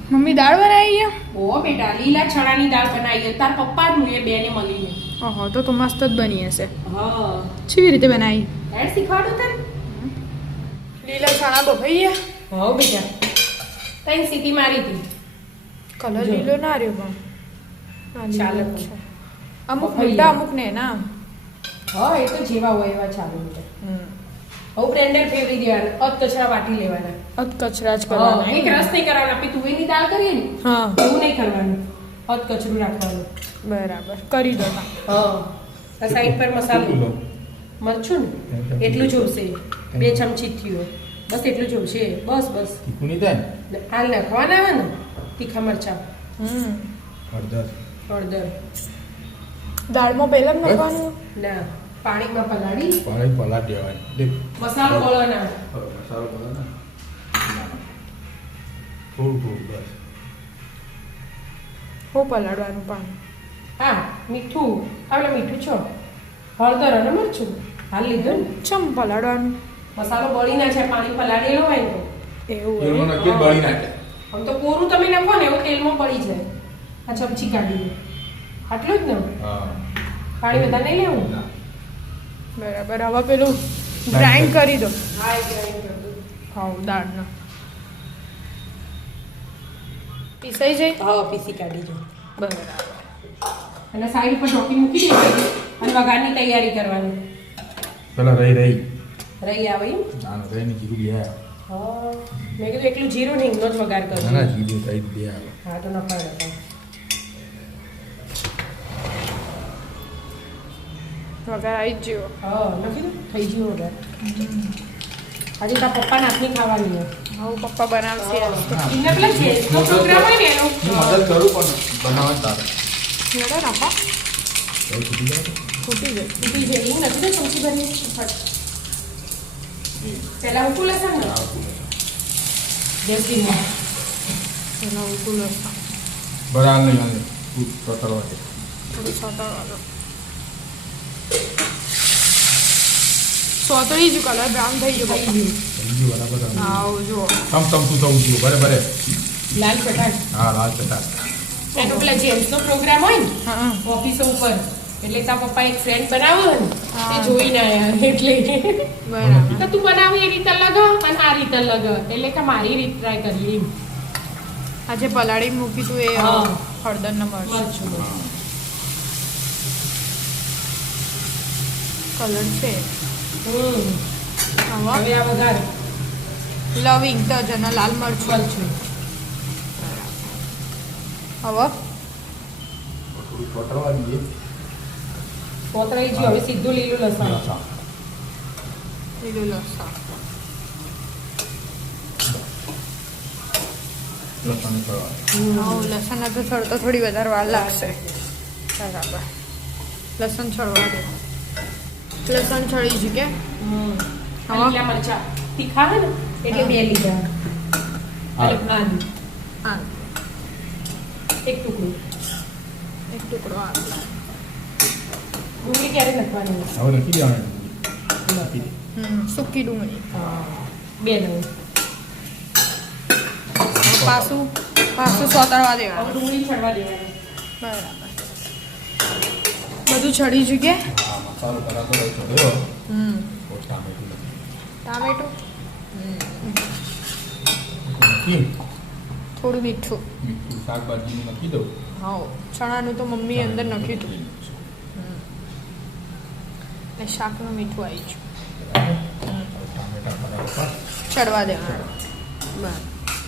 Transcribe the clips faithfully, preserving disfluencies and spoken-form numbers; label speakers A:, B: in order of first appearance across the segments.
A: Mummy દાળ બનાવી છે?
B: ઓ બેટા લીલા ચણાની દાળ બનાવી છે તાર પપ્પા જ મુએ બેને મળીને.
A: ઓહો તો તો મસ્ત જ બની હશે.
B: હા
A: કેવી રીતે બનાવી?
B: એડ શીખવાડું તને.
A: લીલા ચણા બફાઈ ગયા?
B: હો બેટા તઈ સીટી મારી હતી.
A: કલર લીલો ના રહ્યો પણ
B: ચાલે
A: અમુક મોટા અમુક ને ના.
B: હા એ તો જેવા હોય એવા ચાલુ બેટા.
A: હમ
B: હવે બ્લેન્ડર ફેરવી દેવાના અધ કચરા વાટી લેવાના.
A: અધ કચરા જ
B: હા,
A: કરવાના
B: એક રસ નહીં કરવાનો આપી તુવેરની દાળ કરીએ ને
A: હા
B: એવું નહીં કરવાનું અધ કચરું રાખવાનું.
A: બરાબર કરી દો ના.
B: હા આ સાઈડ પર મસાલો મરચું ને એટલું જોશે બે ચમચી થયું બસ એટલું જોશે બસ બસ
C: તીખું થાય ને
B: હાલ નાખવાના આવે ને તીખા મરચા
A: હમ
C: હળદર
B: હળદર
A: દાળમાં પહેલા જ નાખવાનું?
B: ના પાણીમાં પલાળી
C: પાણી પલાટ દેવાય દે
B: મસાલો કોળો ના
C: મસાલો પલા ને થોડું થોડું બસ
A: હો પલાળવાનું પાણી.
B: હા મીઠું આપણે મીઠું છો હળદર અને મરચું હાલ લીધું ને
A: ચમ પલાળવાનું?
B: મસાલો બળી ના છે પાણી પલાળેલો હોય ને તો
A: એવું
C: એનું
A: હોય.
C: નક્કી બળી નાખે
B: આમ તો કોરું તમે નાખો ને એવું તેલમાં પડી જાય આ ચમચી કાઢી આટલું જ ને
C: હા
B: પાણી બધા નહીં લેવું
C: ના
A: બરાબર હવે પેલું ગ્રાઇન્ડ કરી દો.
B: હા એ ગ્રાઇન્ડ કરી દઉં.
A: હા દાળના પીસાઈ જાય?
B: હા પીસી કાઢી જો
A: બરાબર.
B: અને સાઈડ પર ઢોકી મૂકી દેવાની અને વઘારની તૈયારી કરવાની.
C: પેલા રહી રહી
B: રહી આવે એમ
C: ના ના રહી ને જીરું બે આવે
B: હા મેં કીધું એકલું જીરું નહીં હિંગનો જ વઘાર
C: ના
B: કરજો.
C: ના જીરું થઈ બે આવે
B: હા તો નખાડે
A: વગર આવી જ જેવો.
B: હા નથી ને? થઈ ગયું વઘાર આજે તારા પપ્પાને હાથની ખાવાની હોય.
A: હવે પપ્પા બનાવશે આજ તો.
B: એમને પેલા જેસનો પ્રોગ્રામ હોય ને એનો
C: હું મદદ કરું પણ બનાવવા તારે
A: મેળો નાખો
C: કઈ છૂટી જાય
A: ખૂટી જાય.
B: તૂટી જાય એવું નથી ને ચમચી ભરીને ફટ પહેલા ઉકું લસણ ને જેસી
A: એના ઉકુલ
C: બરાબર નહીં હાલે તું કતરવા દે
A: થોડું સોતળવા દો. સોતળી જ કલર બ્રાઉન થઈ ગયો પપ્પા.
C: સમજી બરાબર આવે.
A: આવો જુઓ.
C: સમ સમ તું થવું જોઈએ બરે બરે
B: લાલ ચટાટ
C: હા લાલ ચટાક
B: એનો પેલા જેન્ટ્સનો પ્રોગ્રામ હોય ને
A: હા
B: ઓફિસો ઉપર એટલે તારા પપ્પા એક ફ્રેન્ડ બનાવો ને
A: હા.
B: તે જોઈને આયા એટલે
A: બરાબર.
B: તો તું બનાવી એ રીતે અલગ અને આ રીતે અલગ એટલે કે મારી રીત ટ્રાય કરી એમ
A: આજે પલાળીને મૂકી તું એ
B: હા.
A: હળદર ને મરચું
B: મરચું
A: કલર છે.
B: હમ
A: હવે
B: હવે આ વઘાર
A: લવિંગ તજ અને લાલ મરચું.
B: મરચું
A: હવે
C: થોડું કતરવા દઈએ
B: કોતરાઈ ગયું હવે સીધું લીલું લસણ
C: લસણ
A: લીલું લસણ.
C: લસણ કરવા
A: હા લસણ તો છોડતો થોડી વધારે વાર લાગશે. બરાબર લસણ છોડવા દે. લસણ છળી છે કે
B: હમ
A: હા.
B: લીલા મરચા તીખા હે ને એટલે બે લીધા
C: હા.
B: એટલે આદુ
A: હા
B: એક ટુકડું
A: એક ટુકડો આ
B: ડુંગળી ક્યારે નાખવાની હોય?
C: હવે લખી દેવાનું લખી દે
A: હમ સૂકી ડુંગળી.
B: હા બે નવું
A: પાછું પાછું સોતળવા
B: હવે
A: દેવાનું.
B: ડુંગળી છડવા દેવાની
A: બરાબર બધું છડી છે કે
C: હા મસાલો કરાતો રહી ચડ્યો
A: હમ
C: તો ટામેટું લખી
A: ટામેટું
C: નાખી
A: થોડું મીઠું.
C: મીઠું શાકભાજી નાખી દઉં
A: હા ચણાનું તો મમ્મી અંદર નાખ્યું હતું. ને શાકનું મીઠું આવી ગયું.
C: ટામેટા બરાબર
A: ચડવા દેવાનું. બરાબર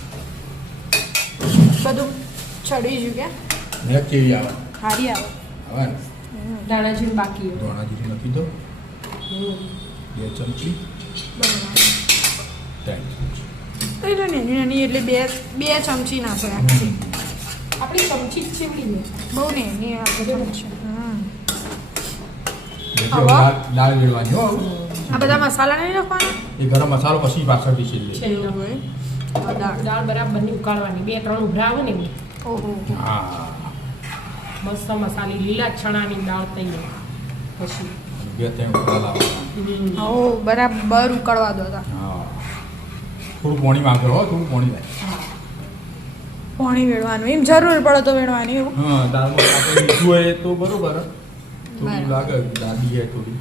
A: બધું ચડી ગયું કે
C: મેં કેવી આવે
A: હારી આવે.
C: આવે ને
B: દાણા જીરું બાકી હોય.
C: ધોણા જીરું નાખી દઉં
B: હમ.
C: બે ચમચી
A: બરાબર
C: ત્રણ ચમચી
A: એટલે નાની નાની એટલે બે બે ચમચી નાખો આખી.
B: આપણી ચમચી જ ચીવડી ને
A: બહુ નાની આપણે ચમચી. હમ
C: એટલે
A: હવે?
C: દાળ દાળ વેડવાની હો
A: આ બધા મસાલા નહીં નાખવાના?
C: એ ગરમ મસાલો પછી પાછળથી છેલ્લે
B: છેલ્લો હોય
A: આ દાળ.
B: દાળ બરાબર ની ઉકાળવાની બે ત્રણ ઉભરા આવે ને એવી.
A: ઓહો
C: હા
B: મસ્ત મસાલી લીલા ચણાની દાળ તૈયાર પછી
C: બે ત્રણ ઉકળા લાવવાના
A: હો બરાબર ઉકળવા દો તા.
C: હા થોડું પાણી માંગે હો થોડું પાણી લાગે
A: પાણી વેળવાનું એમ જરૂર પડે તો વેળવાની એવું
C: હા દાળમાં આપણે મીઠું હોય તો બરોબર થોડું
A: બરાબર.
C: લાગે દાદી હોય થોડી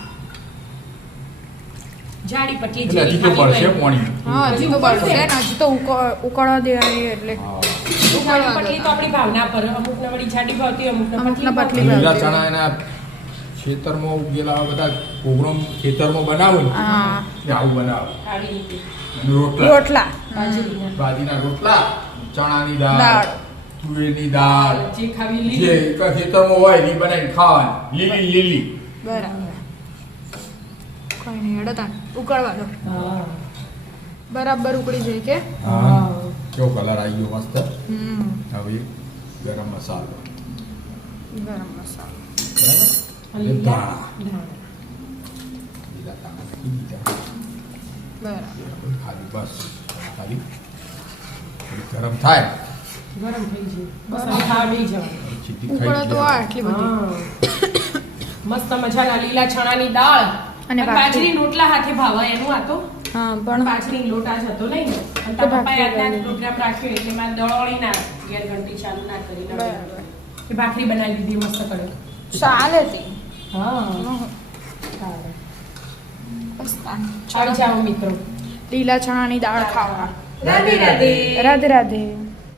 B: જાડી પટલી
C: એટલે હજી
B: જેવી
C: તો પડશે
B: ખાલી હોય.
C: પાણી
A: હા હજી તો પડશે ને હજી તો ઉકળ- ઉકળવા દેવાની એટલે
C: હા.
B: જાડી પટલી તો આપણી ભાવના પર અમુક ને વળી જાડી ભાવતી અમુક ને
A: અમુકને
B: પતલી
A: પતલી
B: ભાવતી.
C: લીલા ચણા એના ખેતરમાં ઉગેલા બધા પ્રોગ્રામ ખેતરમાં બનાવો ને
A: હા.
C: એ આવું બનાવો
B: આવી રીતે
C: અને રોટલા
A: રોટલા
B: બાજરીના.
C: બાજીના રોટલા ચણાની દાળ
A: દાળ.
C: તુવેરની દાળ
B: જે ખાવી
C: જે
B: લીલી
C: ખેતરમાં હોય એ બનાવીને ખાવાની લીલી લીલી
A: બરાબર કઈ નહીં હેડો તાણ ઉકળવા દો
B: હા
A: બરાબર ઉકળી જાય કે
C: હા કેવો કલર આવી ગયો મસ્ત
A: હમ
C: હવે ગરમ મસાલો
A: ગરમ મસાલો
C: બરાબર અને
B: લીલા
C: ધાણા
B: ધાણા.
C: લીલા ધાણા નાખી દીધા
A: બરાબર
C: બરાબર ખાલી બસ ખાલી થોડી ગરમ થાય
B: ગરમ થઈ જાય બસ હવે ખાવા બેસી જવાનું.
C: સીધી
A: ઉકળો
C: ખાઈ
A: તો આ
C: જાય
A: આટલી બધી
B: હા. મસ્ત મજાના લીલા ચણાની દાળ
A: અને
B: અને
A: બાજરી.
B: બાજરી રોટલા હાથે ભાવા એનું આ તો
A: હા પણ
B: બાજરી લોટ આ જતો નહીં ને અને
A: તો
B: તારા પપ્પાએ
A: ભાખરી
B: આજના પ્રોગ્રામ રાખ્યો એટલે મેં દળોળી ના ઘેર ઘંટી ચાલુ ના કરી ના
A: બરાબર
B: એ ભાખરી બનાવી દીધી મસ્ત કરે
A: ચાલે તે
B: હા
A: ચાલે. બસ તાણ.
B: આવી જાઓ મિત્રો
A: લીલા ચણાની દાળ ખાવા
B: રાધે રાધે
A: રાધે રાધે